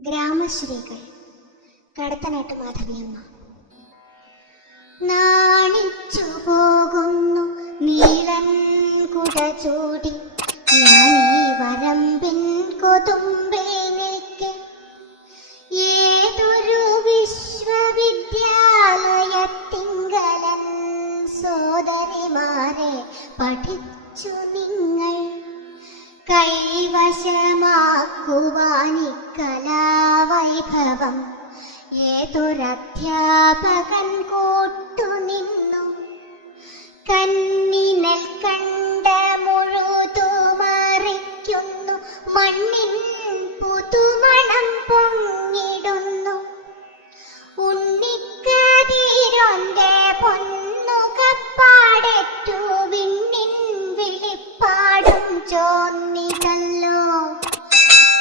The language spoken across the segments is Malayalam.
ഗ്രാമശ്രീകൾ കടത്തനാട്ട് മാധവിയമ്മ. നാണിച്ചു പോകുന്നു നീലൻ കുട ചൂടി ഞാനീ വരമ്പിൻ കൊതുമ്പിൽ നിൽക്കെ. ഏതൊരു വിശ്വവിദ്യാലയത്തിങ്കലൻ സോദരിമാരെ പഠിച്ചു നിങ്ങൾ. കൈവശമാക്കുവാനി കലാവൈഭവം ഏതൊരധ്യാപകൻ കൂട്ടുനിന്നു. കന്നിനൽ കണ്ട മുഴുതുമറിക്കുന്നു മണ്ണിൻ പുതുമണം പൊങ്ങിടുന്നു. ഉണ്ണിക്കതിരൊന്റെ പൊന്നുകപ്പാടേറ്റു വിണ്ണിൻ വിളിപ്പാടും ചോന്നിതല്ലോ.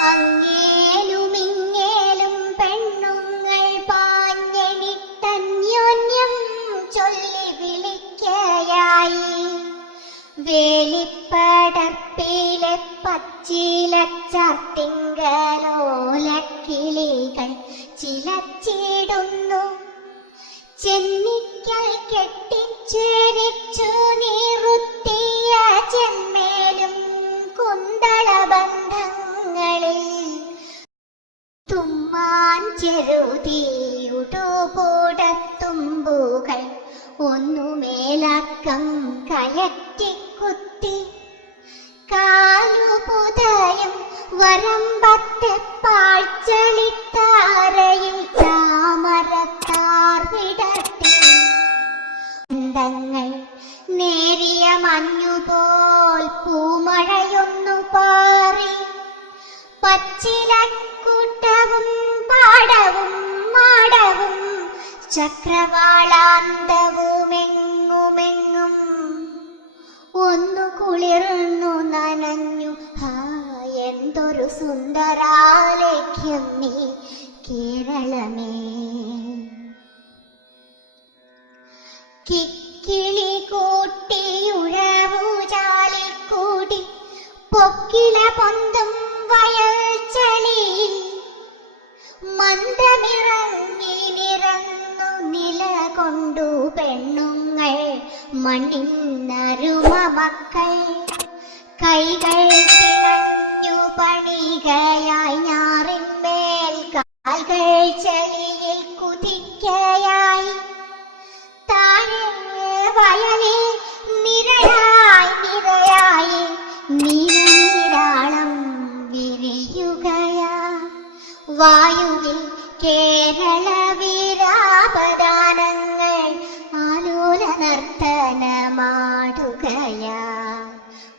അങ്ങേലുമിങ്ങേലും പെണ്ണുങ്ങൾ പാഞ്ഞെണിട്ടന്യോന്യം ചൊല്ലി വിളിക്കയായി. വേലിപ്പടർപ്പിലെ പച്ചിലച്ചാർത്തിങ്കലോലക്കിളികൾ ചിലച്ചിടുന്നു. ചെന്നിക്കൽ കെട്ടിച്ചേരിച്ചു നീറുത്തിയ ചെമ്മേലും കുന്തളബന്ധങ്ങളിൽ തുമ്മാൻ ചെറുതിയുടുപൂടത്തുമ്പുകൾ ഒന്നുമേലക്കം കയറ്റിക്കുത്തി. കാലുപുതയും വരമ്പത്തെ പാഴ്ചളിത്താരയിൽ താമരത്താർ വിടർത്തി. ങ്ങൾ നേരിയ മഞ്ഞുപോൽ പൂമഴയൊന്നു പാറി. പച്ചിലക്കൂട്ടവും പാടവും മാടവും ചക്രവാളാന്തവുമെങ്ങുമെങ്ങും ഒന്നു കുളിർന്നു നനഞ്ഞു. എന്തൊരു സുന്ദരാലേഖ്യം നീ കേരളമേ. കിക്കിളി കൂട്ടിയുഴവുചാലിൽ കൂടി പൊക്കില പൊന്തും വയൽ ചളിയിൽ മന്ദമിറങ്ങി നിറന്നു നിലകൊണ്ടു പെണ്ണുങ്ങൾ മണ്ണിന്നരുമ മക്കൾ. കൈകൾ പിണഞ്ഞു പണികയായി ഞാറിന്മേൽ കാൽകൾ ചളിയിൽ കുതിക്കയായി. താഴെ വയലിൽ നിരയായി നിരയായി നീരാളം വിരിയുകയാ. വായുവിൽ കേരള വീരാപദാനങ്ങൾ ആലോല നർത്തനമാടുകയാ.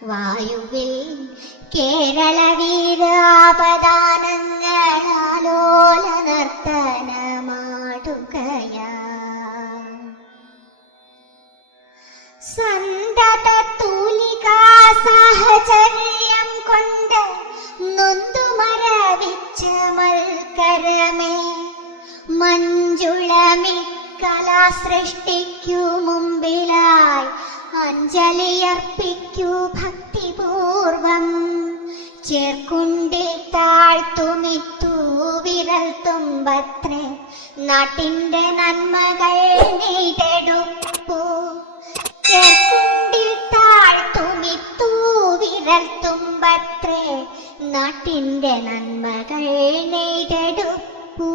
വായുവിൽ കേരള വീരാപദാനങ്ങൾ ആലോല നർത്തനമാടുകയാ. സന്തത തൂലികാ സാഹചര്യം കൊണ്ട് നൊന്തുമരവിച്ച മൽക്കരമേ. മഞ്ജുളമിക്കലാസൃഷ്ടിക്കു മുമ്പിലായി അഞ്ജലിയർപ്പിക്കൂ ഭക്തിപൂർവം. ചേർക്കുണ്ടിൽ താഴ്ത്തുമിത്തു വിരൽ തുമ്പത്രേ നാട്ടിന്റെ നന്മകൾ നെയ്തെടുപ്പൂ. ചേർക്കുണ്ടിൽ താഴ്ത്തുമിത്തു വിരൽ തുമ്പത്രേ നാട്ടിന്റെ നന്മകൾ നെയ്തെടുപ്പൂ.